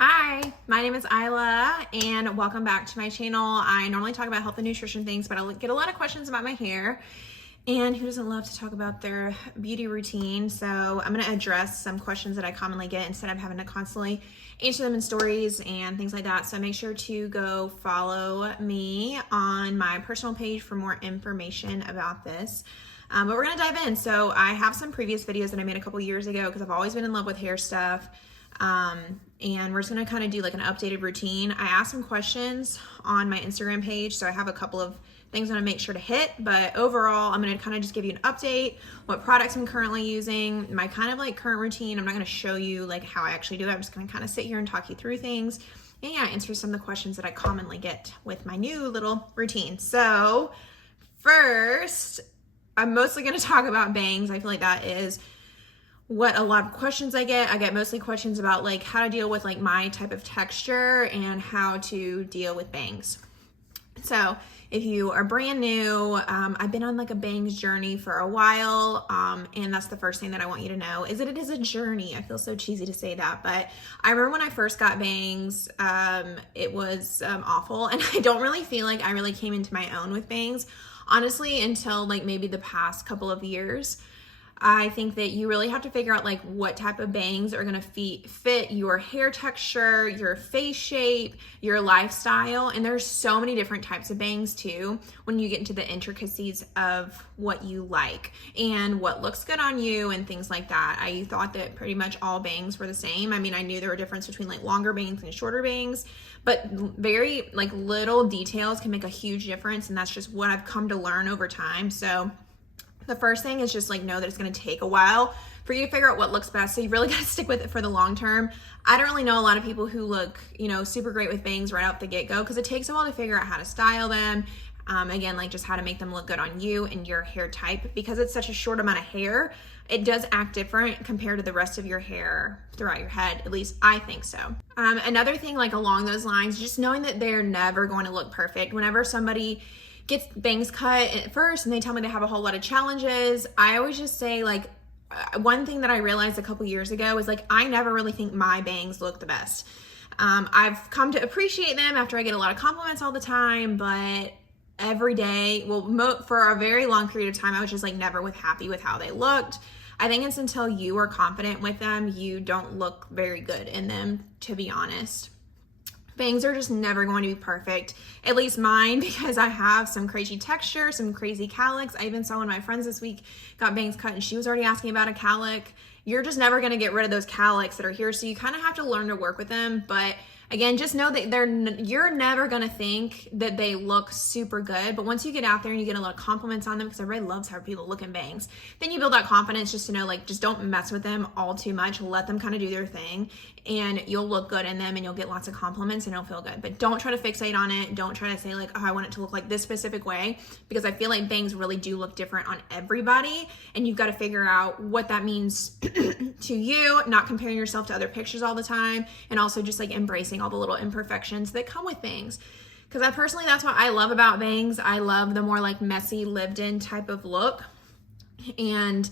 Hi, my name is Isla and welcome back to my channel. I normally talk about health and nutrition things, but I get a lot of questions about my hair, and who doesn't love to talk about their beauty routine? So I'm going to address some questions that I commonly get instead of having to constantly answer them in stories and things like that. So make sure to go follow me on my personal page for more information about this. But we're going to dive in. So I have some previous videos that I made a couple years ago because I've always been in love with hair stuff. And we're just going to kind of do like an updated routine. I asked some questions on my Instagram page, so I have a couple of things I'm going to make sure to hit, but overall I'm going to kind of just give you an update, what products I'm currently using, my kind of like current routine. I'm not going to show you like how I actually do it. I'm just going to kind of sit here and talk you through things and answer some of the questions that I commonly get with my new little routine. So first, I'm mostly going to talk about bangs. I feel like that is what a lot of questions I get. I get mostly questions about like how to deal with like my type of texture and how to deal with bangs. So if you are brand new, I've been on like a bangs journey for a while, and that's the first thing that I want you to know is that it is a journey. I feel so cheesy to say that, but I remember when I first got bangs, it was awful, and I don't really feel like I really came into my own with bangs, honestly, until like maybe the past couple of years. I think that you really have to figure out like what type of bangs are gonna fit your hair texture, your face shape, your lifestyle. And there's so many different types of bangs too when you get into the intricacies of what you like and what looks good on you and things like that. I thought that pretty much all bangs were the same. I mean, I knew there were differences between like longer bangs and shorter bangs, but very like little details can make a huge difference. And that's just what I've come to learn over time. So the first thing is just like know that it's going to take a while for you to figure out what looks best. So you really got to stick with it for the long term. I don't really know a lot of people who look, super great with bangs right off the get-go because it takes a while to figure out how to style them. Again, like just how to make them look good on you and your hair type. Because it's such a short amount of hair, it does act different compared to the rest of your hair throughout your head. At least I think so. Another thing like along those lines, just knowing that they're never going to look perfect. Whenever somebody gets bangs cut at first and they tell me they have a whole lot of challenges, I always just say like, one thing that I realized a couple years ago is like, I never really think my bangs look the best. I've come to appreciate them after I get a lot of compliments all the time, but every day, for a very long period of time, I was just like never happy with how they looked. I think it's until you are confident with them, you don't look very good in them, to be honest. Bangs are just never going to be perfect, at least mine, because I have some crazy texture, some crazy cowlicks. I even saw one of my friends this week got bangs cut and she was already asking about a cowlick. You're just never going to get rid of those cowlicks that are here, so you kind of have to learn to work with them. But again, just know that you're never going to think that they look super good. But once you get out there and you get a lot of compliments on them, because everybody loves how people look in bangs, then you build that confidence just to know, like, just don't mess with them all too much. Let them kind of do their thing and you'll look good in them and you'll get lots of compliments and it'll feel good. But don't try to fixate on it. Don't try to say like, oh, I want it to look like this specific way, because I feel like bangs really do look different on everybody. And you've got to figure out what that means to you, not comparing yourself to other pictures all the time. And also just like embracing all the little imperfections that come with bangs. Because that's what I love about bangs. I love the more like messy, lived in type of look. And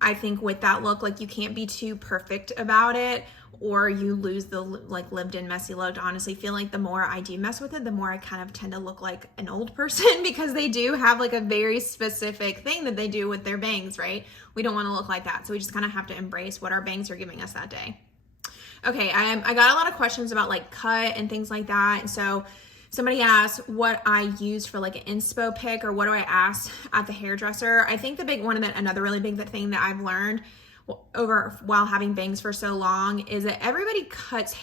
I think with that look, like you can't be too perfect about it or you lose the like lived in messy look. I honestly feel like the more I do mess with it, the more I kind of tend to look like an old person because they do have like a very specific thing that they do with their bangs, right? We don't want to look like that. So we just kind of have to embrace what our bangs are giving us that day. Okay, I got a lot of questions about like cut and things like that. And so somebody asked what I use for like an inspo pick or what do I ask at the hairdresser. I think another really big thing that I've learned over while having bangs for so long is that everybody cuts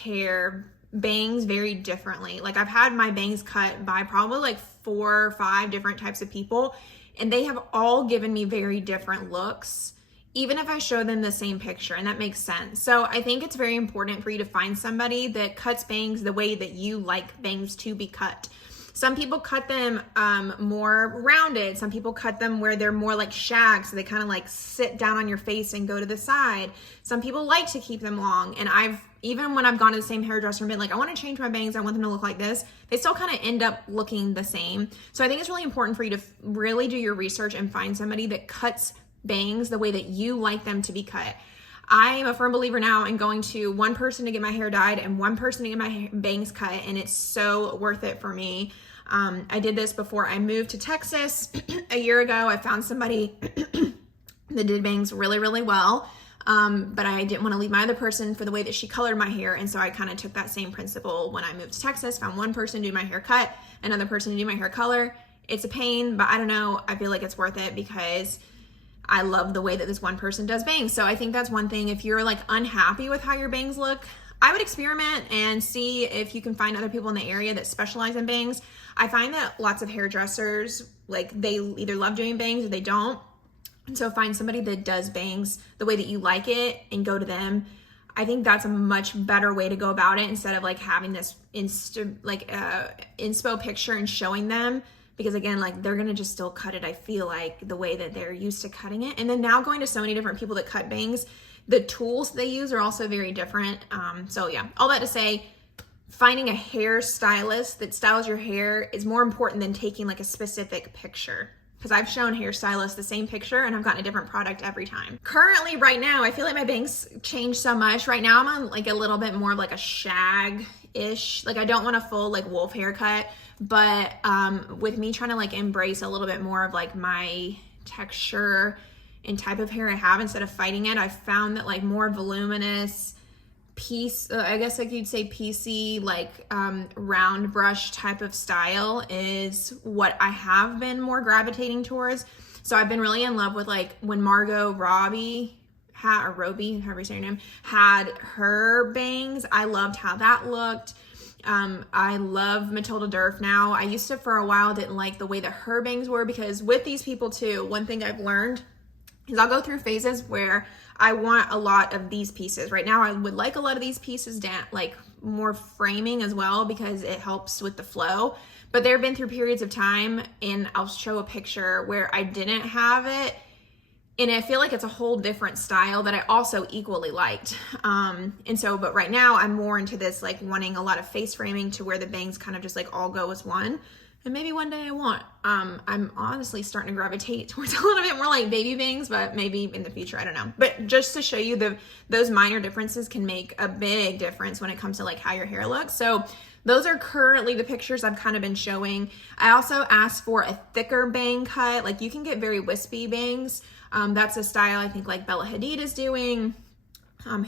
bangs very differently. Like I've had my bangs cut by probably like 4 or 5 different types of people, and they have all given me very different looks, even if I show them the same picture, and that makes sense. So I think it's very important for you to find somebody that cuts bangs the way that you like bangs to be cut. Some people cut them more rounded. Some people cut them where they're more like shag, so they kind of like sit down on your face and go to the side. Some people like to keep them long, and even when I've gone to the same hairdresser and been like, I want to change my bangs, I want them to look like this, they still kind of end up looking the same. So I think it's really important for you to really do your research and find somebody that cuts bangs the way that you like them to be cut. I am a firm believer now in going to one person to get my hair dyed and one person to get my bangs cut, and it's so worth it for me. I did this before I moved to Texas a year ago. I found somebody that did bangs really, really well. But I didn't want to leave my other person for the way that she colored my hair. And so I kind of took that same principle when I moved to Texas, found one person to do my hair cut, another person to do my hair color. It's a pain, but I don't know. I feel like it's worth it because I love the way that this one person does bangs. So I think that's one thing. If you're like unhappy with how your bangs look, I would experiment and see if you can find other people in the area that specialize in bangs. I find that lots of hairdressers, like they either love doing bangs or they don't. And so find somebody that does bangs the way that you like it and go to them. I think that's a much better way to go about it instead of like having this inspo picture and showing them, because again, like they're gonna just still cut it, I feel like, the way that they're used to cutting it. And then now going to so many different people that cut bangs, the tools they use are also very different. So yeah, all that to say, finding a hairstylist that styles your hair is more important than taking like a specific picture. Because I've shown hairstylists the same picture and I've gotten a different product every time. Currently, right now, I feel like my bangs changed so much. Right now, I'm on like a little bit more of like a shag-ish. Like I don't want a full like wolf haircut, but with me trying to like embrace a little bit more of like my texture and type of hair I have instead of fighting it, I found that like more voluminous piece, I guess like you'd say PC, like round brush type of style is what I have been more gravitating towards. So I've been really in love with like when Margot Robbie had, or Robbie, however you say your name, had her bangs. I loved how that looked. I love Matilda Durf now. I used to for a while didn't like the way that her bangs were, because with these people too, one thing I've learned is I'll go through phases where I want a lot of these pieces. Right now, I would like a lot of these pieces down, like more framing as well, because it helps with the flow. But there have been through periods of time, and I'll show a picture where I didn't have it, and I feel like it's a whole different style that I also equally liked. But right now I'm more into this, like wanting a lot of face framing to where the bangs kind of just like all go as one. And maybe one day I won't. I'm honestly starting to gravitate towards a little bit more like baby bangs, but maybe in the future, I don't know. But just to show you those minor differences can make a big difference when it comes to like how your hair looks. So those are currently the pictures I've kind of been showing. I also asked for a thicker bang cut. Like you can get very wispy bangs. That's a style I think like Bella Hadid is doing.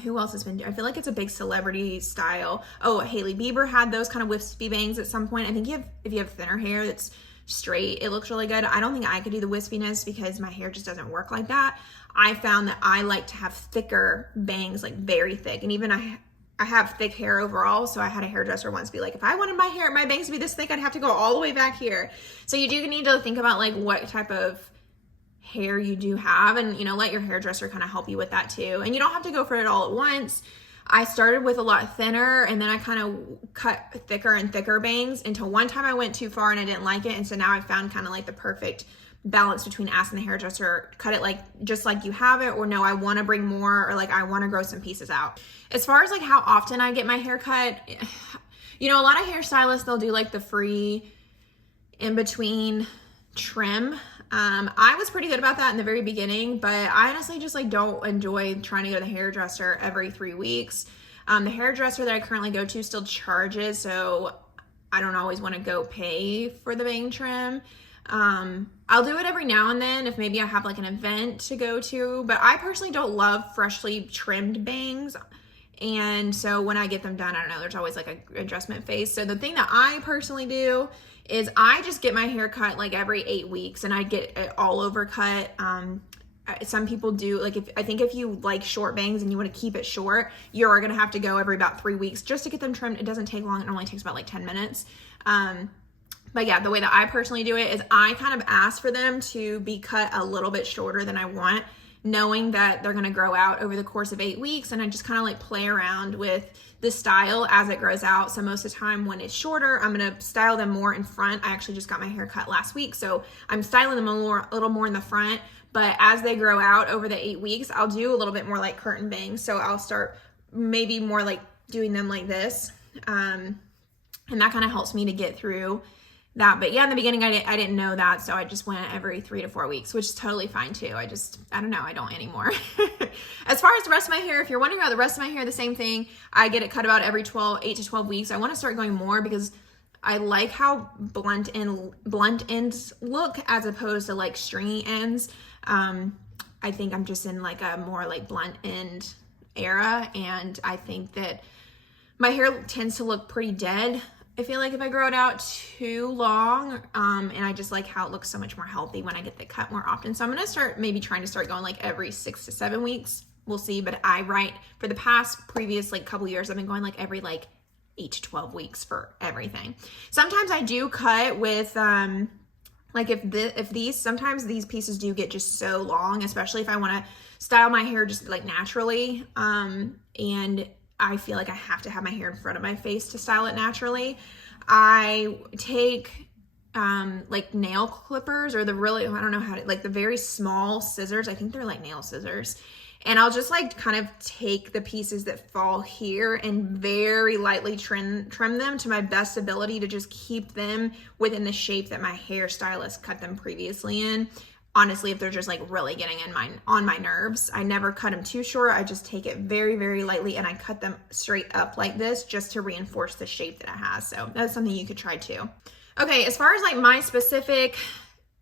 Who else has been doing? I feel like it's a big celebrity style. Oh, Hailey Bieber had those kind of wispy bangs at some point. I think if you have thinner hair that's straight, it looks really good. I don't think I could do the wispiness because my hair just doesn't work like that. I found that I like to have thicker bangs, like very thick. And even I have thick hair overall, so I had a hairdresser once be like, if I wanted my bangs to be this thick, I'd have to go all the way back here. So you do need to think about like what type of hair you do have, and let your hairdresser kind of help you with that too. And you don't have to go for it all at once. I started with a lot thinner, and then I kind of cut thicker and thicker bangs until one time I went too far and I didn't like it. And so now I found kind of like the perfect balance between asking the hairdresser, cut it like just like you have it, or no, I want to bring more, or like I want to grow some pieces out. As far as like how often I get my hair cut, a lot of hairstylists, they'll do like the free in between trim. I was pretty good about that in the very beginning, but I honestly just like don't enjoy trying to go to the hairdresser every 3 weeks. The hairdresser that I currently go to still charges, so I don't always want to go pay for the bang trim. I'll do it every now and then if maybe I have like an event to go to, but I personally don't love freshly trimmed bangs. And so when I get them done, I don't know, there's always like a adjustment phase. So the thing that I personally do is I just get my hair cut like every 8 weeks, and I get it all over cut. Some people do, like I think if you like short bangs and you want to keep it short, you're going to have to go every about 3 weeks just to get them trimmed. It doesn't take long. It only takes about like 10 minutes. But yeah, the way that I personally do it is I kind of ask for them to be cut a little bit shorter than I want, knowing that they're going to grow out over the course of 8 weeks. And I just kind of like play around with the style as it grows out. So most of the time when it's shorter, I'm going to style them more in front. I actually just got my hair cut last week, so I'm styling them a little more in the front. But as they grow out over the 8 weeks, I'll do a little bit more like curtain bangs. So I'll start maybe more like doing them like this. And that kind of helps me to get through that. But yeah, in the beginning, I didn't know that. So I just went every 3 to 4 weeks, which is totally fine too. I don't know. I don't anymore. As far as the rest of my hair, if you're wondering about the rest of my hair, the same thing. I get it cut about every 8 to 12 weeks. I want to start going more because I like how blunt ends look as opposed to like stringy ends. I think I'm just in like a more like blunt end era, and I think that my hair tends to look pretty dead. I feel like if I grow it out too long, and I just like how it looks so much more healthy when I get the cut more often. So I'm gonna start trying to start going like every 6 to 7 weeks. We'll see, but for the previous like couple years, I've been going like every like 8 to 12 weeks for everything. Sometimes I do cut with, like sometimes these pieces do get just so long, especially if I want to style my hair just like naturally. And I feel like I have to have my hair in front of my face to style it naturally. I take like nail clippers or I don't know how to, like the very small scissors. I think they're like nail scissors. And I'll just like kind of take the pieces that fall here and very lightly trim them to my best ability to just keep them within the shape that my hairstylist cut them previously in. Honestly, if they're just like really getting on my nerves, I never cut them too short. I just take it very, very lightly and I cut them straight up like this just to reinforce the shape that it has. So that's something you could try too. Okay, as far as like my specific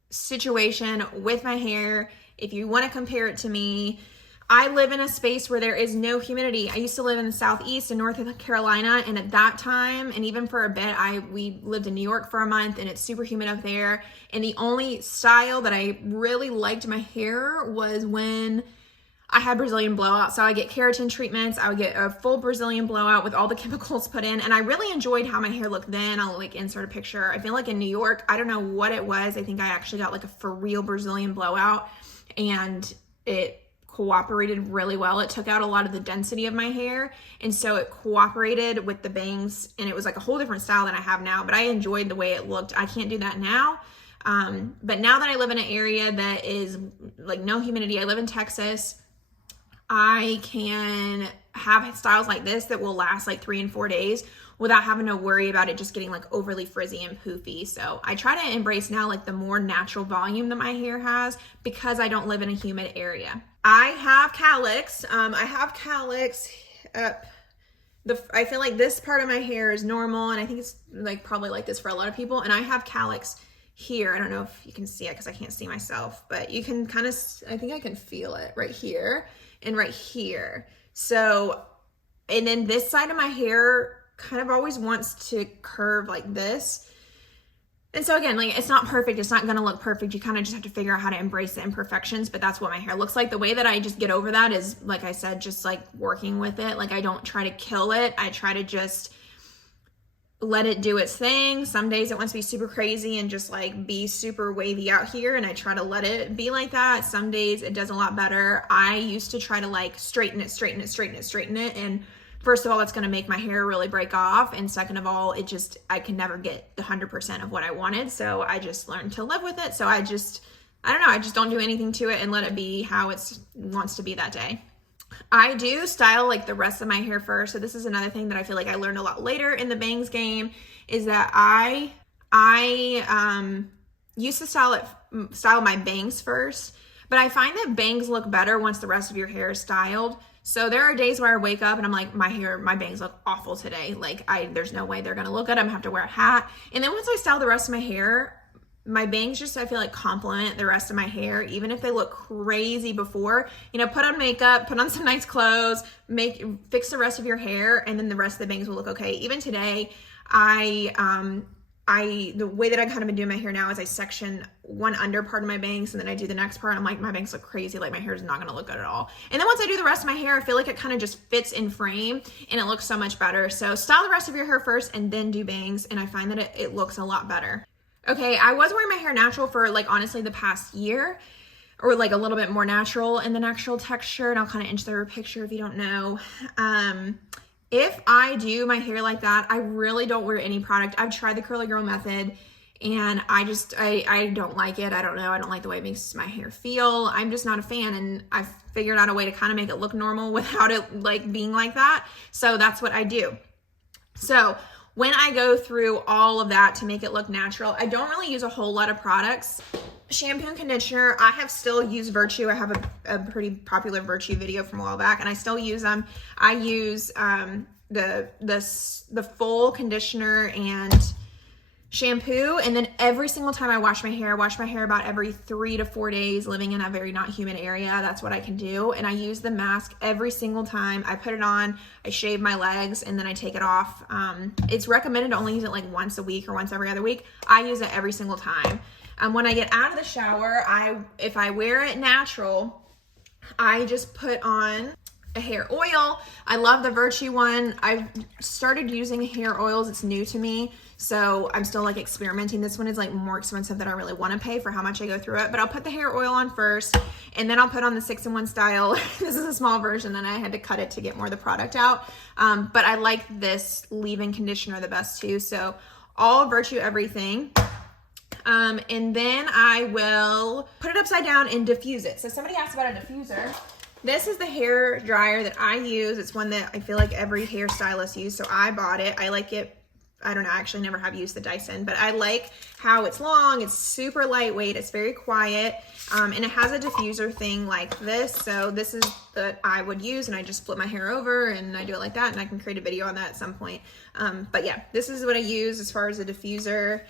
situation with my hair, if you want to compare it to me, I live in a space where there is no humidity. I used to live in the Southeast in North Carolina, and at that time, and even for a bit, we lived in New York for a month, and it's super humid up there. And the only style that I really liked my hair was when I had Brazilian blowout. So I get keratin treatments. I would get a full Brazilian blowout with all the chemicals put in, and I really enjoyed how my hair looked then. I'll like insert a picture. I feel like in New York, I don't know what it was. I think I actually got like a for real Brazilian blowout, and it cooperated really well. It took out a lot of the density of my hair, and so it cooperated with the bangs, and it was like a whole different style than I have now, but I enjoyed the way it looked. I can't do that now, but now that I live in an area that is like no humidity, I live in Texas, I can have styles like this that will last like 3 and 4 days without having to worry about it just getting like overly frizzy and poofy. So I try to embrace now like the more natural volume that my hair has because I don't live in a humid area. I have cowlicks. I feel like this part of my hair is normal, and I think it's like probably like this for a lot of people. And I have cowlicks here. I don't know if you can see it because I can't see myself, but you can kind of, I think I can feel it right here and right here. So, and then this side of my hair kind of always wants to curve like this. And so again, like it's not perfect. It's not going to look perfect. You kind of just have to figure out how to embrace the imperfections, but that's what my hair looks like. The way that I just get over that is, like I said, just like working with it. Like I don't try to kill it. I try to just let it do its thing. Some days it wants to be super crazy and just like be super wavy out here, and I try to let it be like that. Some days it does a lot better. I used to try to like straighten it. And first of all, it's going to make my hair really break off. And second of all, I can never get the 100% of what I wanted. So I just learned to live with it. So I don't know. I just don't do anything to it and let it be how it wants to be that day. I do style like the rest of my hair first. So this is another thing that I feel like I learned a lot later in the bangs game, is that I used to style my bangs first, but I find that bangs look better once the rest of your hair is styled. So there are days where I wake up and I'm like, my bangs look awful today. Like there's no way they're going to look good. I'm gonna have to wear a hat. And then once I style the rest of my hair, my bangs just, I feel like, complement the rest of my hair, even if they look crazy before. Put on makeup, put on some nice clothes, fix the rest of your hair, and then the rest of the bangs will look okay. Even today, the way that I kind of been doing my hair now is I section one under part of my bangs and then I do the next part. I'm like, my bangs look crazy. Like my hair is not going to look good at all. And then once I do the rest of my hair, I feel like it kind of just fits in frame and it looks so much better. So style the rest of your hair first and then do bangs. And I find that it looks a lot better. Okay, I was wearing my hair natural for like honestly the past year, or like a little bit more natural in the natural texture, and I'll kind of inch through a picture if you don't know. If I do my hair like that, I really don't wear any product. I've tried the curly girl method and I don't like it. I don't know. I don't like the way it makes my hair feel. I'm just not a fan, and I've figured out a way to kind of make it look normal without it like being like that. So that's what I do. So when I go through all of that to make it look natural, I don't really use a whole lot of products. Shampoo and conditioner, I have still used Virtue. I have a pretty popular Virtue video from a while back, and I still use them. I use the full conditioner and shampoo, and then every single time I wash my hair about every 3 to 4 days, living in a very not humid area. That's what I can do. And I use the mask every single time. I put it on, I shave my legs, and then I take it off. It's recommended to only use it like once a week or once every other week. I use it every single time. When I get out of the shower, if I wear it natural, I just put on a hair oil. I love the Virtue one. I've started using hair oils. It's new to me, so I'm still like experimenting. This one is like more expensive than I really want to pay for how much I go through it, but I'll put the hair oil on first, and then I'll put on the 6-in-1 style. This is a small version, and I had to cut it to get more of the product out. But I like this leave-in conditioner the best too. So all Virtue everything. And then I will put it upside down and diffuse it. So somebody asked about a diffuser. This is the hair dryer that I use. It's one that I feel like every hairstylist uses, so I bought it. I like it. I don't know, I actually never have used the Dyson, but I like how it's long, it's super lightweight, it's very quiet, and it has a diffuser thing like this. So this is that I would use, and I just flip my hair over and I do it like that, and I can create a video on that at some point. But yeah, this is what I use as far as a diffuser.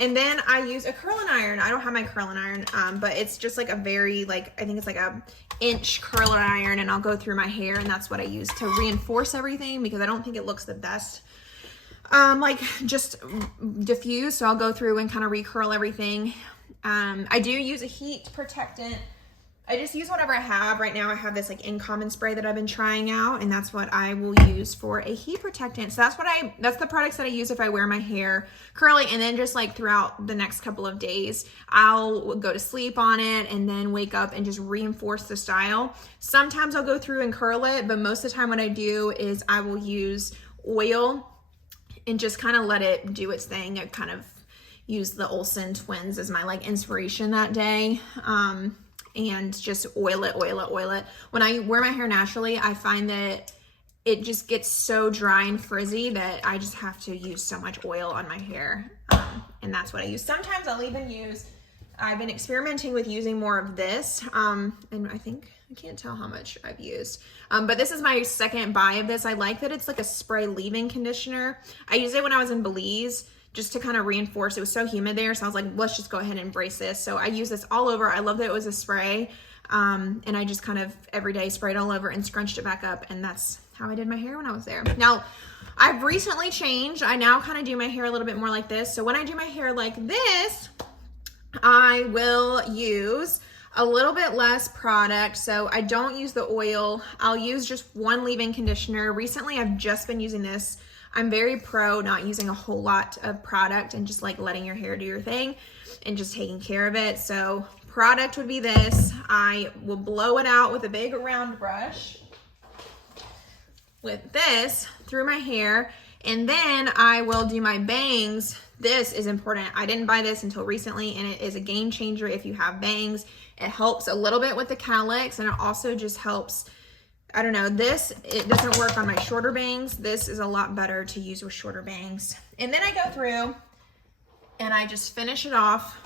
And then I use a curling iron. I don't have my curling iron, but it's just like a very, like, I think it's like a inch curling iron, and I'll go through my hair, and that's what I use to reinforce everything, because I don't think it looks the best, like just diffuse. So I'll go through and kind of recurl everything. I do use a heat protectant. I just use whatever I have. Right now I have this like In Common spray that I've been trying out, and that's what I will use for a heat protectant. So that's the products that I use if I wear my hair curly, and then just like throughout the next couple of days, I'll go to sleep on it and then wake up and just reinforce the style. Sometimes I'll go through and curl it, but most of the time what I do is I will use oil and just kind of let it do its thing. I kind of use the Olsen twins as my like inspiration that day. And just oil it. When I wear my hair naturally, I find that it just gets so dry and frizzy that I just have to use so much oil on my hair. And that's what I use. Sometimes I'll even use, I've been experimenting with using more of this. And I think, I can't tell how much I've used. But this is my second buy of this. I like that it's like a spray leave-in conditioner. I used it when I was in Belize, just to kind of reinforce. It was so humid there, so I was like, let's just go ahead and embrace this. So I use this all over. I love that it was a spray, and I just kind of every day sprayed all over and scrunched it back up, and that's how I did my hair when I was there. Now, I've recently changed. I now kind of do my hair a little bit more like this. So when I do my hair like this, I will use a little bit less product. So I don't use the oil. I'll use just one leave-in conditioner. Recently, I've just been using this. I'm very pro not using a whole lot of product and just like letting your hair do your thing and just taking care of it. So product would be this. I will blow it out with a big round brush with this through my hair, and then I will do my bangs. This is important. I didn't buy this until recently, and it is a game changer if you have bangs. It helps a little bit with the cowlicks, and it also just helps, I don't know, it doesn't work on my shorter bangs. This is a lot better to use with shorter bangs. And then I go through and I just finish it off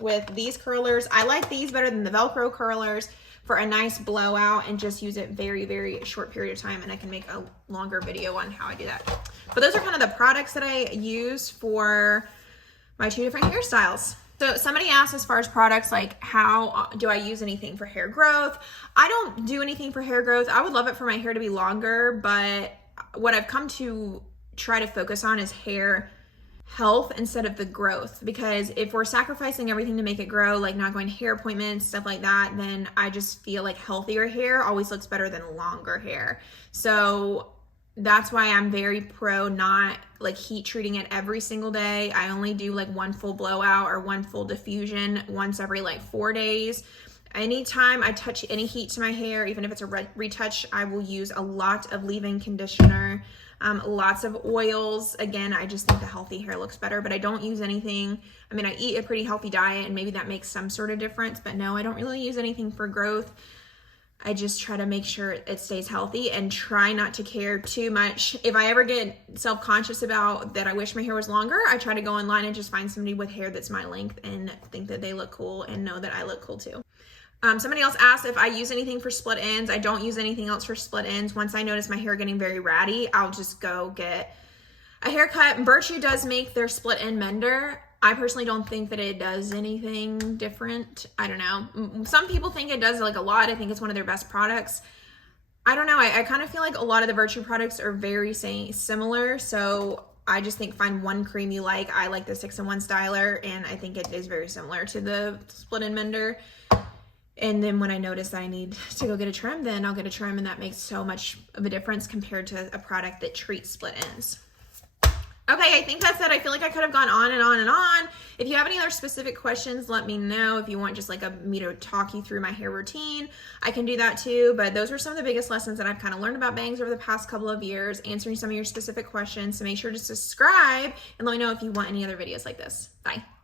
with these curlers. I like these better than the Velcro curlers for a nice blowout, and just use it very, very short period of time, and I can make a longer video on how I do that. But those are kind of the products that I use for my 2 different hairstyles. So somebody asked as far as products, like how do I use anything for hair growth? I don't do anything for hair growth. I would love it for my hair to be longer, but what I've come to try to focus on is hair health instead of the growth, because if we're sacrificing everything to make it grow, like not going to hair appointments, stuff like that, then I just feel like healthier hair always looks better than longer hair. So that's why I'm very pro not like heat treating it every single day. I only do like one full blowout or one full diffusion once every like 4 days. Anytime I touch any heat to my hair, even if it's a retouch, I will use a lot of leave-in conditioner, lots of oils. Again, I just think the healthy hair looks better, but I don't use anything. I mean, I eat a pretty healthy diet, and maybe that makes some sort of difference, but no, I don't really use anything for growth. I just try to make sure it stays healthy and try not to care too much. If I ever get self-conscious about that I wish my hair was longer, I try to go online and just find somebody with hair that's my length and think that they look cool and know that I look cool too. Somebody else asked if I use anything for split ends. I don't use anything else for split ends. Once I notice my hair getting very ratty, I'll just go get a haircut. Virtue does make their split end mender. I personally don't think that it does anything different. I don't know. Some people think it does like a lot. I think it's one of their best products. I don't know. I kind of feel like a lot of the Virtue products are very similar. So I just think find one cream you like. I like the 6-in-1 styler, and I think it is very similar to the split end mender. And then when I notice that I need to go get a trim, then I'll get a trim, and that makes so much of a difference compared to a product that treats split ends. Okay, I think that's it. I feel like I could have gone on and on and on. If you have any other specific questions, let me know. If you want just like me to talk you through my hair routine, I can do that too. But those are some of the biggest lessons that I've kind of learned about bangs over the past couple of years, answering some of your specific questions. So make sure to subscribe and let me know if you want any other videos like this. Bye.